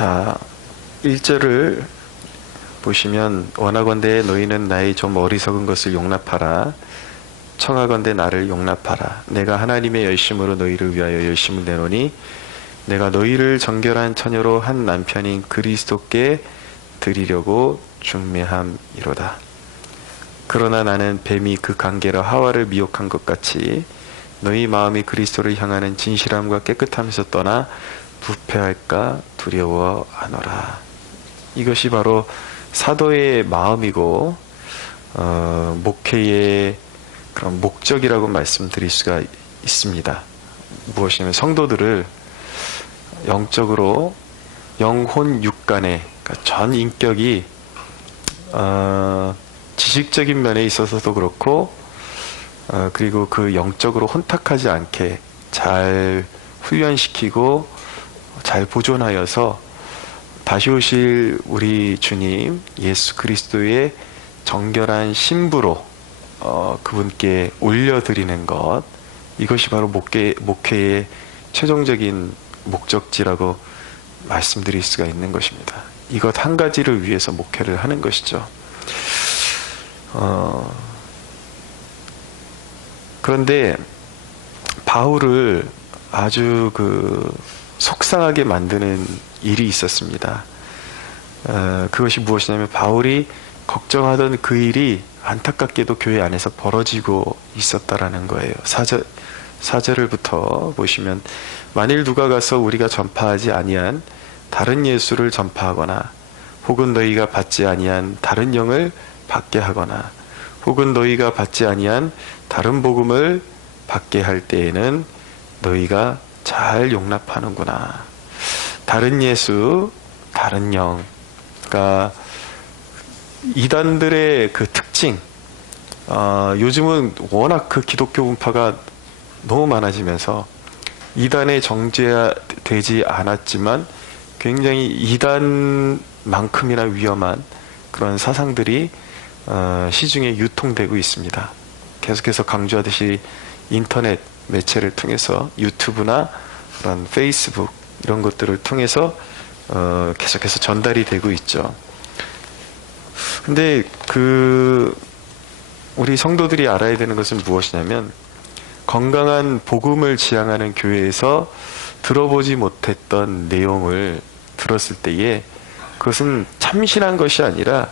자, 1절을 보시면 원하건대 너희는 나의 좀 어리석은 것을 용납하라. 청하건대 나를 용납하라. 내가 하나님의 열심으로 너희를 위하여 열심을 내노니 내가 너희를 정결한 처녀로 한 남편인 그리스도께 드리려고 중매함이로다. 그러나 나는 뱀이 그 관계로 하와를 미혹한 것 같이 너희 마음이 그리스도를 향하는 진실함과 깨끗함에서 떠나 부패할까 두려워하노라. 이것이 바로 사도의 마음이고 목회의 그런 목적이라고 말씀드릴 수가 있습니다. 무엇이냐면 성도들을 영적으로 영혼 육간에, 그러니까 전 인격이 지식적인 면에 있어서도 그렇고 그리고 그 영적으로 혼탁하지 않게 잘 훈련시키고 잘 보존하여서 다시 오실 우리 주님 예수 그리스도의 정결한 신부로 그분께 올려드리는 것, 이것이 바로 목회의 최종적인 목적지라고 말씀드릴 수가 있는 것입니다. 이것 한 가지를 위해서 목회를 하는 것이죠. 그런데 바울을 아주 속상하게 만드는 일이 있었습니다. 그것이 무엇이냐면 바울이 걱정하던 그 일이 안타깝게도 교회 안에서 벌어지고 있었다라는 거예요. 4절을부터 보시면 만일 누가 가서 우리가 전파하지 아니한 다른 예수를 전파하거나 혹은 너희가 받지 아니한 다른 영을 받게 하거나 혹은 너희가 받지 아니한 다른 복음을 받게 할 때에는 너희가 잘 용납하는구나. 다른 예수, 다른 영. 그러니까 이단들의 그 특징, 요즘은 워낙 그 기독교 분파가 너무 많아지면서 이단에 정죄되지 않았지만 굉장히 이단만큼이나 위험한 그런 사상들이 시중에 유통되고 있습니다. 계속해서 강조하듯이 인터넷 매체를 통해서 유튜브나 그런 페이스북 이런 것들을 통해서 계속해서 전달이 되고 있죠. 근데 우리 성도들이 알아야 되는 것은 무엇이냐면 건강한 복음을 지향하는 교회에서 들어보지 못했던 내용을 들었을 때에 그것은 참신한 것이 아니라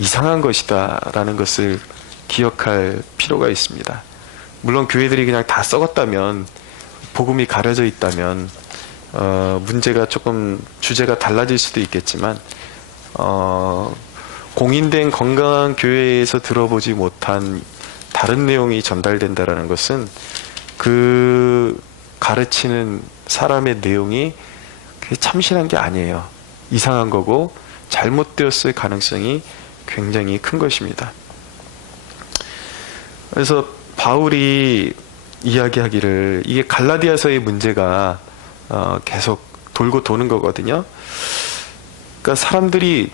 이상한 것이다 라는 것을 기억할 필요가 있습니다. 물론 교회들이 그냥 다 썩었다면, 복음이 가려져 있다면 문제가 조금 주제가 달라질 수도 있겠지만 공인된 건강한 교회에서 들어보지 못한 다른 내용이 전달된다라는 것은 그 가르치는 사람의 내용이 참신한 게 아니에요. 이상한 거고 잘못되었을 가능성이 굉장히 큰 것입니다. 그래서 바울이 이야기하기를, 이게 갈라디아서의 문제가 계속 돌고 도는 거거든요. 그러니까 사람들이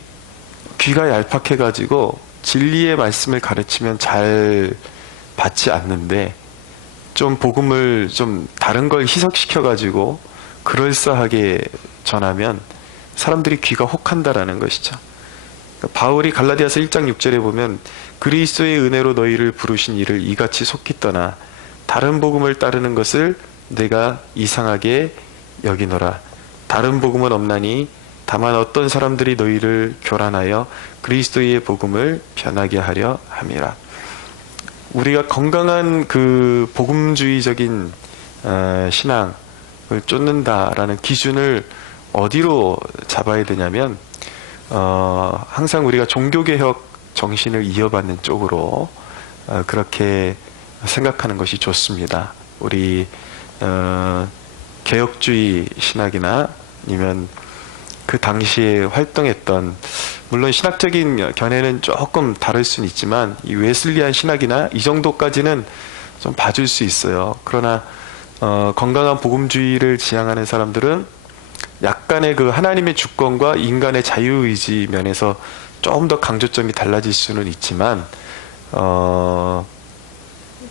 귀가 얄팍해가지고 진리의 말씀을 가르치면 잘 받지 않는데 좀 복음을 좀 다른 걸 희석시켜가지고 그럴싸하게 전하면 사람들이 귀가 혹한다라는 것이죠. 그러니까 바울이 갈라디아서 1장 6절에 보면 그리스도의 은혜로 너희를 부르신 이를 이같이 속히 떠나 다른 복음을 따르는 것을 내가 이상하게 여기노라. 다른 복음은 없나니 다만 어떤 사람들이 너희를 교란하여 그리스도의 복음을 변하게 하려 함이라. 우리가 건강한 그 복음주의적인 신앙을 쫓는다라는 기준을 어디로 잡아야 되냐면 항상 우리가 종교개혁 정신을 이어받는 쪽으로 그렇게 생각하는 것이 좋습니다. 우리 개혁주의 신학이나 아니면 그 당시에 활동했던, 물론 신학적인 견해는 조금 다를 수는 있지만 이 웨슬리안 신학이나 이 정도까지는 좀 봐줄 수 있어요. 그러나 건강한 복음주의를 지향하는 사람들은 약간의 그 하나님의 주권과 인간의 자유의지 면에서 조금 더 강조점이 달라질 수는 있지만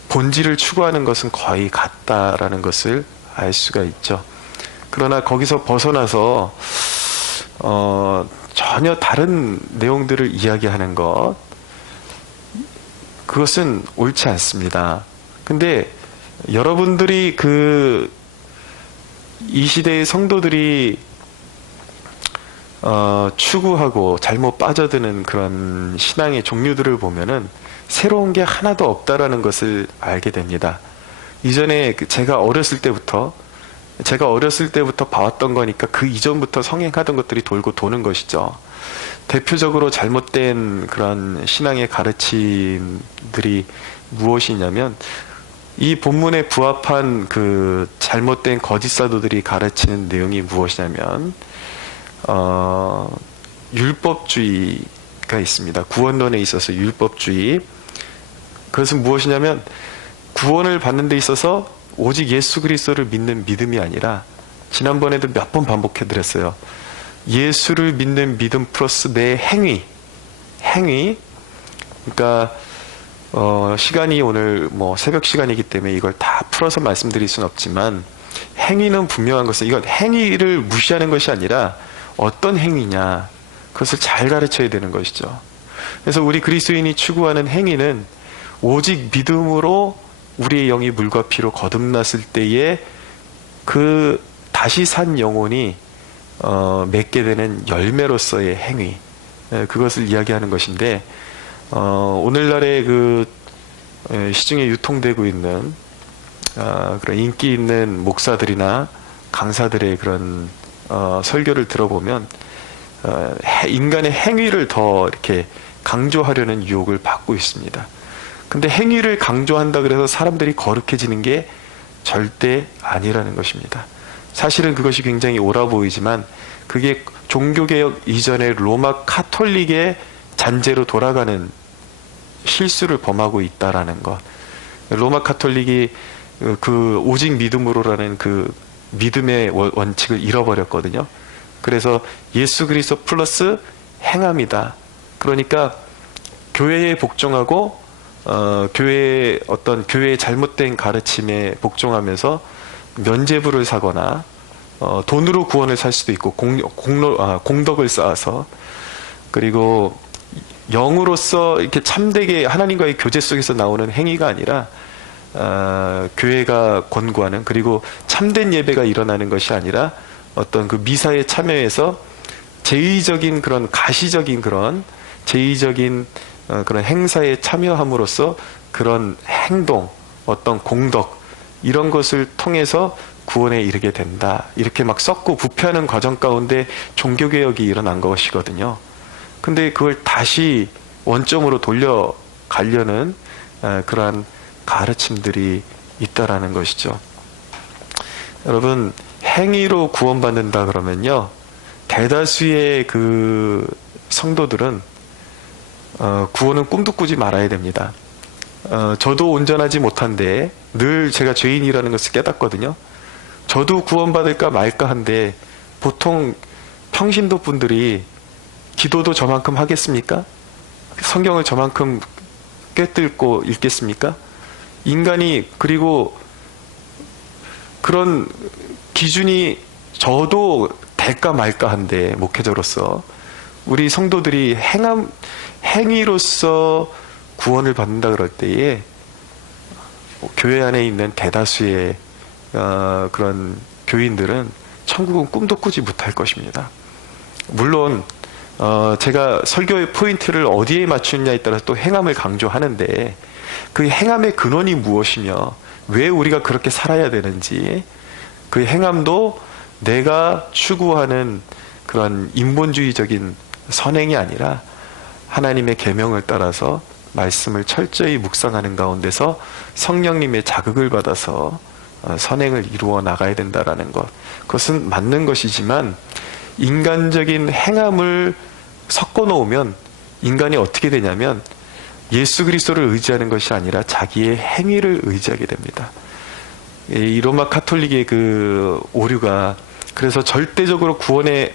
본질을 추구하는 것은 거의 같다라는 것을 알 수가 있죠. 그러나 거기서 벗어나서 전혀 다른 내용들을 이야기하는 것, 그것은 옳지 않습니다. 근데 여러분들이 이 시대의 성도들이 추구하고 잘못 빠져드는 그런 신앙의 종류들을 보면은 새로운 게 하나도 없다라는 것을 알게 됩니다. 이전에 제가 어렸을 때부터 봐왔던 거니까 그 이전부터 성행하던 것들이 돌고 도는 것이죠. 대표적으로 잘못된 그런 신앙의 가르침들이 무엇이냐면, 이 본문에 부합한 그 잘못된 거짓 사도들이 가르치는 내용이 무엇이냐면, 율법주의가 있습니다. 구원론에 있어서 율법주의. 그것은 무엇이냐면, 구원을 받는 데 있어서 오직 예수 그리스도를 믿는 믿음이 아니라, 지난번에도 몇 번 반복해 드렸어요. 예수를 믿는 믿음 플러스 내 행위. 그러니까 시간이 오늘 새벽 시간이기 때문에 이걸 다 풀어서 말씀드릴 수는 없지만, 행위는 분명한 것은, 이건 행위를 무시하는 것이 아니라 어떤 행위냐, 그것을 잘 가르쳐야 되는 것이죠. 그래서 우리 그리스도인이 추구하는 행위는 오직 믿음으로 우리의 영이 물과 피로 거듭났을 때에 그 다시 산 영혼이 맺게 되는 열매로서의 행위, 그것을 이야기하는 것인데, 오늘날의 시중에 유통되고 있는 그런 인기 있는 목사들이나 강사들의 그런 설교를 들어보면 인간의 행위를 더 이렇게 강조하려는 유혹을 받고 있습니다. 근데 행위를 강조한다 그래서 사람들이 거룩해지는 게 절대 아니라는 것입니다. 사실은 그것이 굉장히 옳아 보이지만, 그게 종교개혁 이전의 로마 카톨릭의 잔재로 돌아가는 실수를 범하고 있다라는 것. 로마 카톨릭이 오직 믿음으로라는 그 믿음의 원칙을 잃어버렸거든요. 그래서 예수 그리스도 플러스 행함이다. 그러니까 교회에 복종하고 교회의 잘못된 가르침에 복종하면서 면죄부를 사거나 돈으로 구원을 살 수도 있고, 공덕을 쌓아서, 그리고 영으로서 이렇게 참되게 하나님과의 교제 속에서 나오는 행위가 아니라 교회가 권고하는, 그리고 참된 예배가 일어나는 것이 아니라 어떤 그 미사에 참여해서 제의적인 그런 가시적인 그런 그런 행사에 참여함으로써 그런 행동, 어떤 공덕, 이런 것을 통해서 구원에 이르게 된다. 이렇게 막 썩고 부패하는 과정 가운데 종교개혁이 일어난 것이거든요. 근데 그걸 다시 원점으로 돌려가려는 그러한 가르침들이 있다라는 것이죠. 여러분, 행위로 구원받는다 그러면요, 대다수의 그 성도들은 구원은 꿈도 꾸지 말아야 됩니다. 저도 온전하지 못한데 늘 제가 죄인이라는 것을 깨닫거든요. 저도 구원받을까 말까 한데, 보통 평신도 분들이 기도도 저만큼 하겠습니까? 성경을 저만큼 꿰뚫고 읽겠습니까? 인간이, 그리고 그런 기준이 저도 될까 말까 한데, 목회자로서 우리 성도들이 행위로서 구원을 받는다 그럴 때에 교회 안에 있는 대다수의 그런 교인들은 천국은 꿈도 꾸지 못할 것입니다. 물론 제가 설교의 포인트를 어디에 맞추느냐에 따라서 또 행함을 강조하는데, 그 행함의 근원이 무엇이며 왜 우리가 그렇게 살아야 되는지, 그 행함도 내가 추구하는 그런 인본주의적인 선행이 아니라 하나님의 계명을 따라서 말씀을 철저히 묵상하는 가운데서 성령님의 자극을 받아서 선행을 이루어 나가야 된다라는 것, 그것은 맞는 것이지만, 인간적인 행함을 섞어 놓으면 인간이 어떻게 되냐면 예수 그리스도를 의지하는 것이 아니라 자기의 행위를 의지하게 됩니다. 이 로마 카톨릭의 그 오류가, 그래서 절대적으로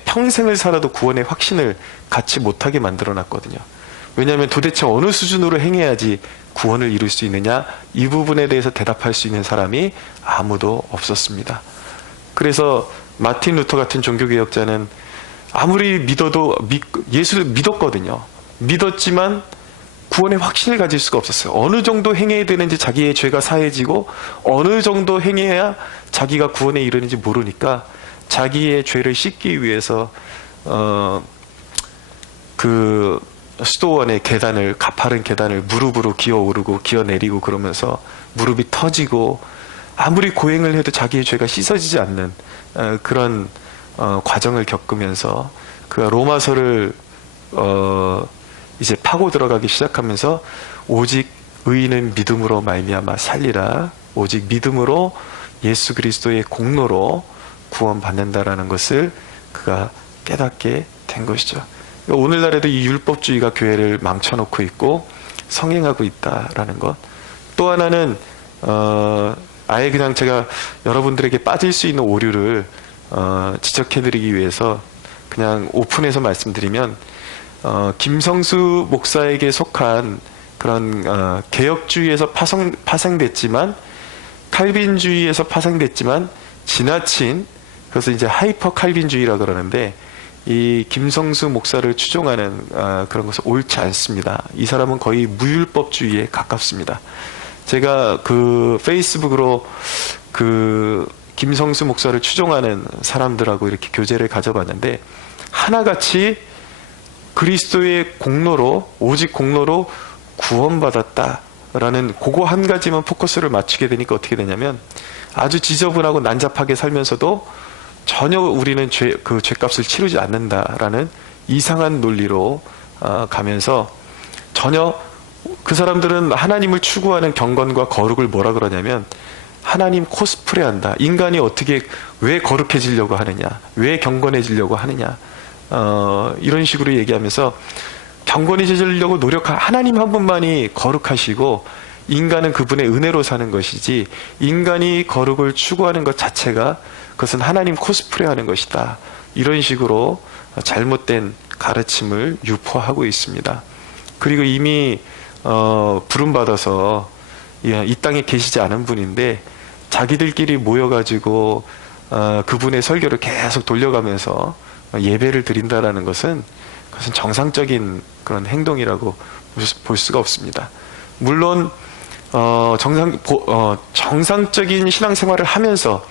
평생을 살아도 구원의 확신을 갖지 못하게 만들어 놨거든요. 왜냐하면 도대체 어느 수준으로 행해야지 구원을 이룰 수 있느냐, 이 부분에 대해서 대답할 수 있는 사람이 아무도 없었습니다. 그래서 마틴 루터 같은 종교개혁자는 아무리 믿어도 예수를 믿었거든요. 믿었지만 구원의 확신을 가질 수가 없었어요. 어느 정도 행해야 되는지 자기의 죄가 사해지고 어느 정도 행해야 자기가 구원에 이르는지 모르니까 자기의 죄를 씻기 위해서 그 수도원의 계단을, 가파른 계단을 무릎으로 기어오르고 기어내리고 그러면서 무릎이 터지고 아무리 고행을 해도 자기의 죄가 씻어지지 않는 그런 과정을 겪으면서 그 로마서를 이제 파고 들어가기 시작하면서 오직 의인은 믿음으로 말미암아 살리라. 오직 믿음으로 예수 그리스도의 공로로 구원받는다라는 것을 그가 깨닫게 된 것이죠. 오늘날에도 이 율법주의가 교회를 망쳐놓고 있고 성행하고 있다라는 것. 또 하나는 아예 그냥 제가 여러분들에게 빠질 수 있는 오류를 지적해드리기 위해서 그냥 오픈해서 말씀드리면 김성수 목사에게 속한 그런 개혁주의에서 파생됐지만 칼빈주의에서 파생됐지만 지나친, 그래서 이제 하이퍼 칼빈주의라 그러는데 이 김성수 목사를 추종하는 그런 것은 옳지 않습니다. 이 사람은 거의 무율법주의에 가깝습니다. 제가 그 페이스북으로 그 김성수 목사를 추종하는 사람들하고 이렇게 교제를 가져봤는데 하나같이 그리스도의 공로로, 오직 공로로 구원받았다라는 그거 한 가지만 포커스를 맞추게 되니까 어떻게 되냐면 아주 지저분하고 난잡하게 살면서도 전혀 우리는 그 죄값을 치르지 않는다라는 이상한 논리로 가면서 전혀 그 사람들은 하나님을 추구하는 경건과 거룩을 뭐라 그러냐면 하나님 코스프레한다. 인간이 어떻게 왜 거룩해지려고 하느냐, 왜 경건해지려고 하느냐, 이런 식으로 얘기하면서 경건해지려고 노력한 하나님 한 분만이 거룩하시고 인간은 그분의 은혜로 사는 것이지 인간이 거룩을 추구하는 것 자체가 그것은 하나님 코스프레하는 것이다. 이런 식으로 잘못된 가르침을 유포하고 있습니다. 그리고 이미 부름받아서 이 땅에 계시지 않은 분인데 자기들끼리 모여가지고 그분의 설교를 계속 돌려가면서 예배를 드린다라는 것은 그것은 정상적인 그런 행동이라고 볼 수가 없습니다. 물론 정상적인 신앙생활을 하면서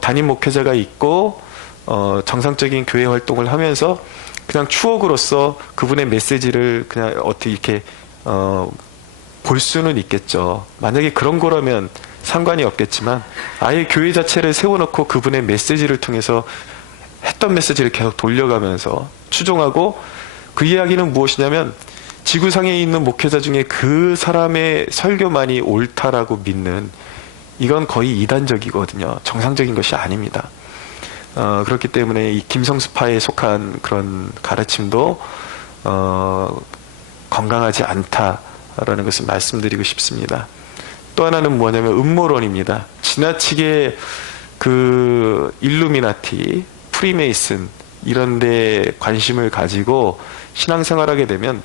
담임 목회자가 있고 정상적인 교회 활동을 하면서 그냥 추억으로서 그분의 메시지를 그냥 어떻게 이렇게 볼 수는 있겠죠. 만약에 그런 거라면 상관이 없겠지만 아예 교회 자체를 세워놓고 그분의 메시지를 통해서 했던 메시지를 계속 돌려가면서 추종하고 그 이야기는 무엇이냐면 지구상에 있는 목회자 중에 그 사람의 설교만이 옳다라고 믿는, 이건 거의 이단적이거든요. 정상적인 것이 아닙니다. 그렇기 때문에 이 김성수파에 속한 그런 가르침도 건강하지 않다라는 것을 말씀드리고 싶습니다. 또 하나는 뭐냐면 음모론입니다. 지나치게 그 일루미나티, 프리메이슨 이런 데 관심을 가지고 신앙생활하게 되면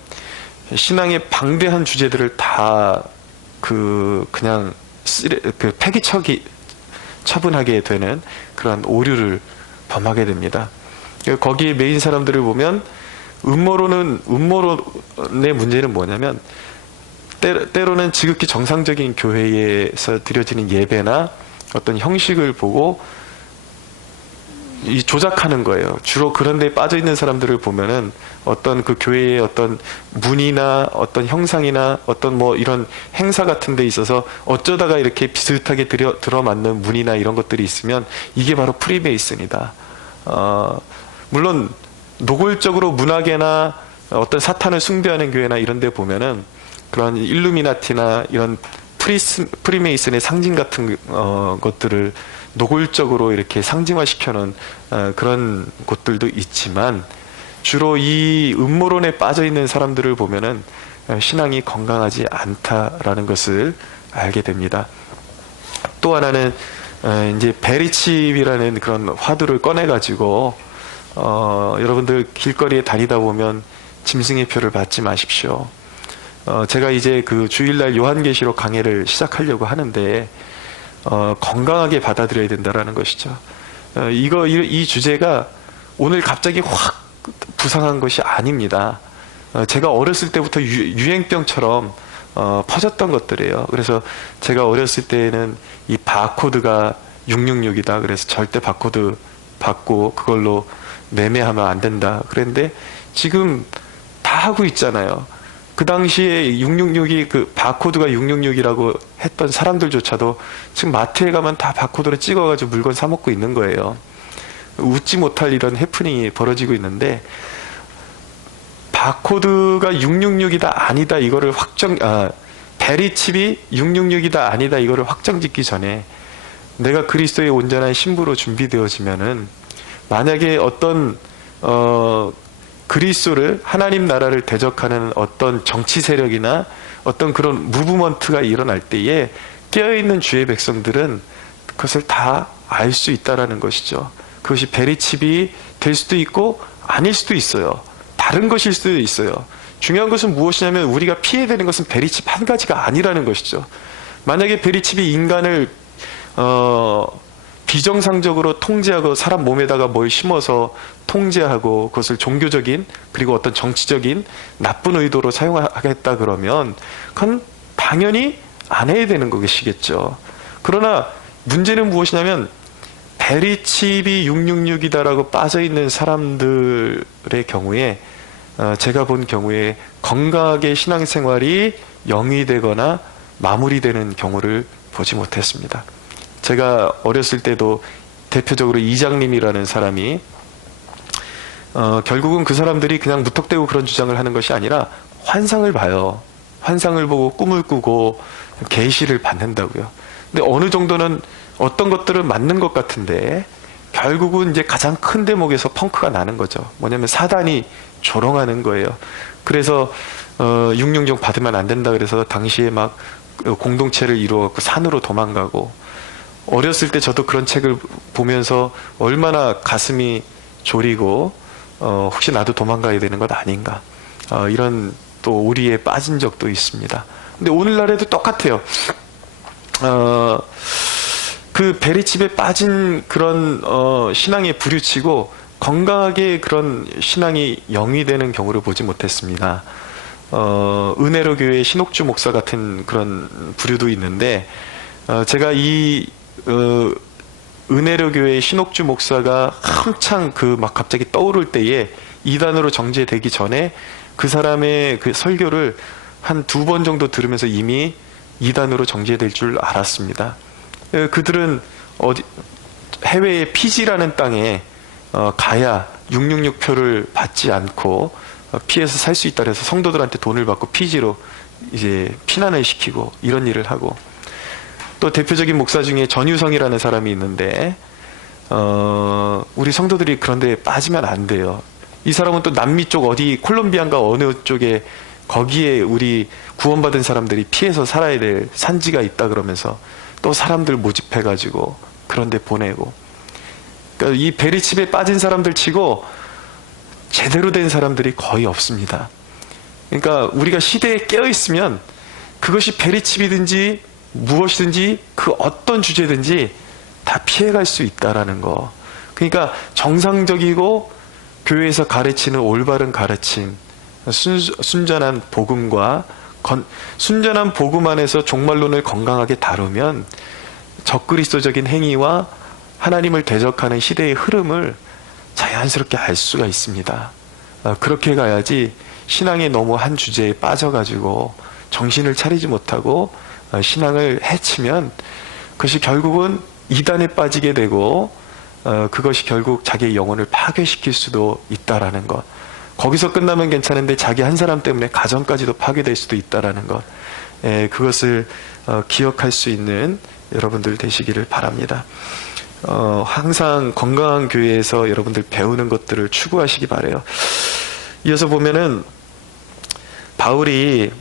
신앙의 방대한 주제들을 다 그냥 폐기 처분하게 되는 그런 오류를 범하게 됩니다. 거기에 메인 사람들을 보면 음모론의 문제는 뭐냐면 때로는 지극히 정상적인 교회에서 드려지는 예배나 어떤 형식을 보고 조작하는 거예요. 주로 그런 데에 빠져 있는 사람들을 보면은 어떤 그 교회의 어떤 문이나 어떤 형상이나 어떤 뭐 이런 행사 같은 데 있어서 어쩌다가 이렇게 비슷하게 들어맞는 문이나 이런 것들이 있으면 이게 바로 프리메이슨이다. 물론 노골적으로 문화계나 어떤 사탄을 숭배하는 교회나 이런 데 보면은 그런 일루미나티나 이런 프리메이슨의 상징 같은 것들을 노골적으로 이렇게 상징화시켜놓은 그런 곳들도 있지만 주로 이 음모론에 빠져있는 사람들을 보면은 신앙이 건강하지 않다라는 것을 알게 됩니다. 또 하나는 이제 베리칩이라는 그런 화두를 꺼내가지고 여러분들 길거리에 다니다 보면 짐승의 표를 받지 마십시오. 제가 이제 그 주일날 요한계시록 강해를 시작하려고 하는데 건강하게 받아들여야 된다라는 것이죠. 이 주제가 오늘 갑자기 확 부상한 것이 아닙니다. 제가 어렸을 때부터 유행병처럼 퍼졌던 것들이에요. 그래서 제가 어렸을 때에는 이 바코드가 666이다. 그래서 절대 바코드 받고 그걸로 매매하면 안 된다. 그랬는데 지금 다 하고 있잖아요. 그 당시에 666이 그 바코드가 666이라고 했던 사람들조차도 지금 마트에 가면 다 바코드로 찍어가지고 물건 사 먹고 있는 거예요. 웃지 못할 이런 해프닝이 벌어지고 있는데, 바코드가 666이다 아니다 이거를 베리칩이 666이다 아니다 이거를 확정짓기 전에 내가 그리스도의 온전한 신부로 준비되어지면은, 만약에 어떤 그리스도를, 하나님 나라를 대적하는 어떤 정치 세력이나 어떤 그런 무브먼트가 일어날 때에 깨어있는 주의 백성들은 그것을 다 알 수 있다라는 것이죠. 그것이 베리칩이 될 수도 있고 아닐 수도 있어요. 다른 것일 수도 있어요. 중요한 것은 무엇이냐면, 우리가 피해야 되는 것은 베리칩 한 가지가 아니라는 것이죠. 만약에 베리칩이 인간을 비정상적으로 통제하고 사람 몸에다가 뭘 심어서 통제하고 그것을 종교적인 그리고 어떤 정치적인 나쁜 의도로 사용하겠다 그러면 그건 당연히 안 해야 되는 것이겠죠. 그러나 문제는 무엇이냐면, 베리칩이 666이다라고 빠져있는 사람들의 경우에, 제가 본 경우에 건강하게 신앙생활이 영위되거나 마무리되는 경우를 보지 못했습니다. 제가 어렸을 때도 대표적으로 이장님이라는 사람이 결국은 그 사람들이 그냥 무턱대고 그런 주장을 하는 것이 아니라 환상을 봐요. 환상을 보고 꿈을 꾸고 계시를 받는다고요. 근데 어느 정도는 어떤 것들은 맞는 것 같은데, 결국은 이제 가장 큰 대목에서 펑크가 나는 거죠. 뭐냐면 사단이 조롱하는 거예요. 그래서 666 받으면 안 된다 그래서 당시에 막 공동체를 이루어갖고 산으로 도망가고, 어렸을 때 저도 그런 책을 보면서 얼마나 가슴이 졸이고 혹시 나도 도망가야 되는 것 아닌가, 이런 또 오리에 빠진 적도 있습니다. 근데 오늘날에도 똑같아요. 그 베리칩에 빠진 그런 신앙에 부딪히고 건강하게 그런 신앙이 영위되는 경우를 보지 못했습니다. 은혜로 교회 신옥주 목사 같은 그런 부류도 있는데, 제가 이 은혜로 교회 신옥주 목사가 한창 막 갑자기 떠오를 때에 이단으로 정죄되기 전에 그 사람의 그 설교를 한 2번 정도 들으면서 이미 이단으로 정죄될 줄 알았습니다. 그들은 해외의 피지라는 땅에 가야 666표를 받지 않고 피해서 살 수 있다 그래서 성도들한테 돈을 받고 피지로 이제 피난을 시키고 이런 일을 하고, 또 대표적인 목사 중에 전유성이라는 사람이 있는데 우리 성도들이 그런데 빠지면 안 돼요. 이 사람은 또 남미 쪽 어디 콜롬비아인가 어느 쪽에 거기에 우리 구원받은 사람들이 피해서 살아야 될 산지가 있다 그러면서 또 사람들 모집해가지고 그런데 보내고, 그러니까 이 베리칩에 빠진 사람들 치고 제대로 된 사람들이 거의 없습니다. 그러니까 우리가 시대에 깨어있으면 그것이 베리칩이든지 무엇이든지 그 어떤 주제든지 다 피해갈 수 있다라는 거. 그러니까 정상적이고 교회에서 가르치는 올바른 가르침, 순전한 복음과 순전한 복음 안에서 종말론을 건강하게 다루면 적그리스도적인 행위와 하나님을 대적하는 시대의 흐름을 자연스럽게 알 수가 있습니다. 그렇게 가야지 신앙에 너무 한 주제에 빠져가지고 정신을 차리지 못하고 신앙을 해치면 그것이 결국은 이단에 빠지게 되고 그것이 결국 자기의 영혼을 파괴시킬 수도 있다라는 것. 거기서 끝나면 괜찮은데 자기 한 사람 때문에 가정까지도 파괴될 수도 있다라는 것. 그것을 기억할 수 있는 여러분들 되시기를 바랍니다. 항상 건강한 교회에서 여러분들 배우는 것들을 추구하시기 바라요. 이어서 보면은 바울이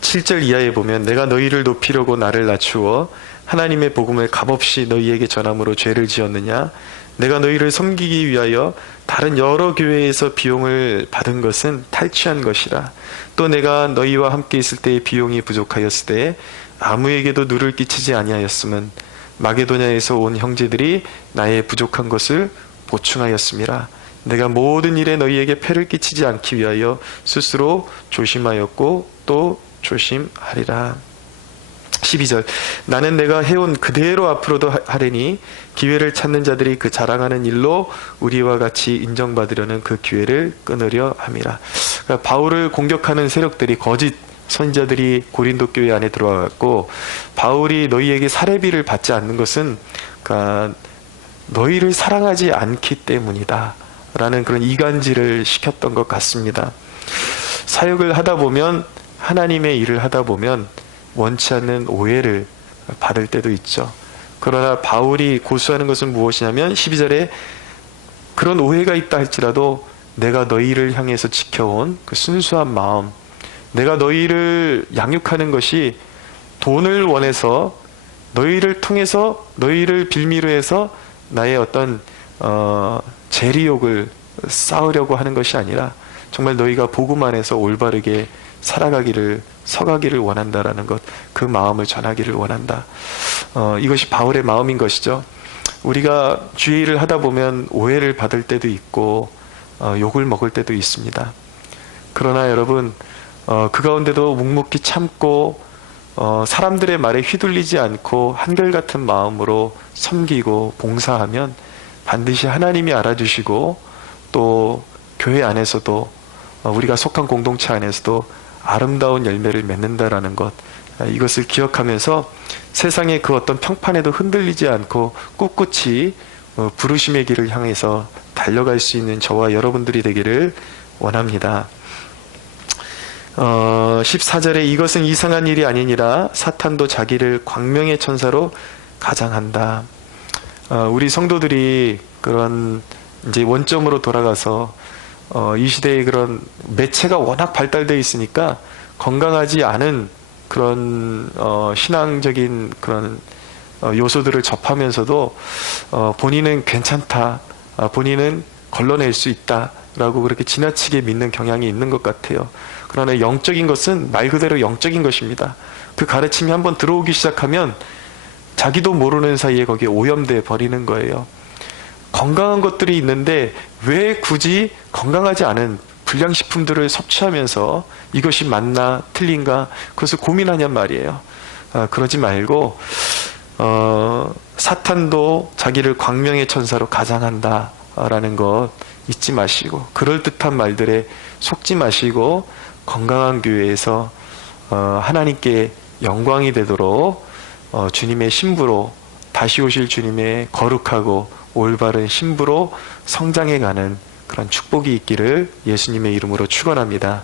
7절 이하에 보면, 내가 너희를 높이려고 나를 낮추어 하나님의 복음을 값없이 너희에게 전함으로 죄를 지었느냐? 내가 너희를 섬기기 위하여 다른 여러 교회에서 비용을 받은 것은 탈취한 것이라. 또 내가 너희와 함께 있을 때의 비용이 부족하였을 때에 아무에게도 누를 끼치지 아니하였음은 마게도냐에서 온 형제들이 나의 부족한 것을 보충하였음이라. 내가 모든 일에 너희에게 폐를 끼치지 않기 위하여 스스로 조심하였고 또 조심하리라. 12절 나는 내가 해온 그대로 앞으로도 하리니 기회를 찾는 자들이 그 자랑하는 일로 우리와 같이 인정받으려는 그 기회를 끊으려 함이라. 그러니까 바울을 공격하는 세력들이 거짓 선지자들이 고린도 교회 안에 들어와갖고 바울이 너희에게 사례비를 받지 않는 것은 그러니까 너희를 사랑하지 않기 때문이다 라는 그런 이간질을 시켰던 것 같습니다. 사역을 하다 보면 하나님의 일을 하다 보면 원치 않는 오해를 받을 때도 있죠. 그러나 바울이 고수하는 것은 무엇이냐면 12절에 그런 오해가 있다 할지라도 내가 너희를 향해서 지켜온 그 순수한 마음, 내가 너희를 양육하는 것이 돈을 원해서 너희를 통해서 너희를 빌미로 해서 나의 어떤 재리욕을 쌓으려고 하는 것이 아니라 정말 너희가 복음 안에서 올바르게 살아가기를 서가기를 원한다라는 것, 그 마음을 전하기를 원한다. 이것이 바울의 마음인 것이죠. 우리가 주의 일을 하다 보면 오해를 받을 때도 있고 욕을 먹을 때도 있습니다. 그러나 여러분 그 가운데도 묵묵히 참고 사람들의 말에 휘둘리지 않고 한결같은 마음으로 섬기고 봉사하면 반드시 하나님이 알아주시고 또 교회 안에서도 우리가 속한 공동체 안에서도 아름다운 열매를 맺는다라는 것, 이것을 기억하면서 세상의 그 어떤 평판에도 흔들리지 않고 꿋꿋이 부르심의 길을 향해서 달려갈 수 있는 저와 여러분들이 되기를 원합니다. 14절에 이것은 이상한 일이 아니니라 사탄도 자기를 광명의 천사로 가장한다. 우리 성도들이 그런 이제 원점으로 돌아가서 이 시대의 그런 매체가 워낙 발달되어 있으니까 건강하지 않은 그런 신앙적인 그런 요소들을 접하면서도 본인은 괜찮다, 본인은 걸러낼 수 있다라고 그렇게 지나치게 믿는 경향이 있는 것 같아요. 그러나 영적인 것은 말 그대로 영적인 것입니다. 그 가르침이 한번 들어오기 시작하면 자기도 모르는 사이에 거기에 오염돼 버리는 거예요. 건강한 것들이 있는데 왜 굳이 건강하지 않은 불량식품들을 섭취하면서 이것이 맞나 틀린가 그것을 고민하냔 말이에요. 그러지 말고 사탄도 자기를 광명의 천사로 가장한다 라는 것 잊지 마시고 그럴듯한 말들에 속지 마시고 건강한 교회에서 하나님께 영광이 되도록 주님의 신부로 다시 오실 주님의 거룩하고 올바른 신부로 성장해가는 그런 축복이 있기를 예수님의 이름으로 축원합니다.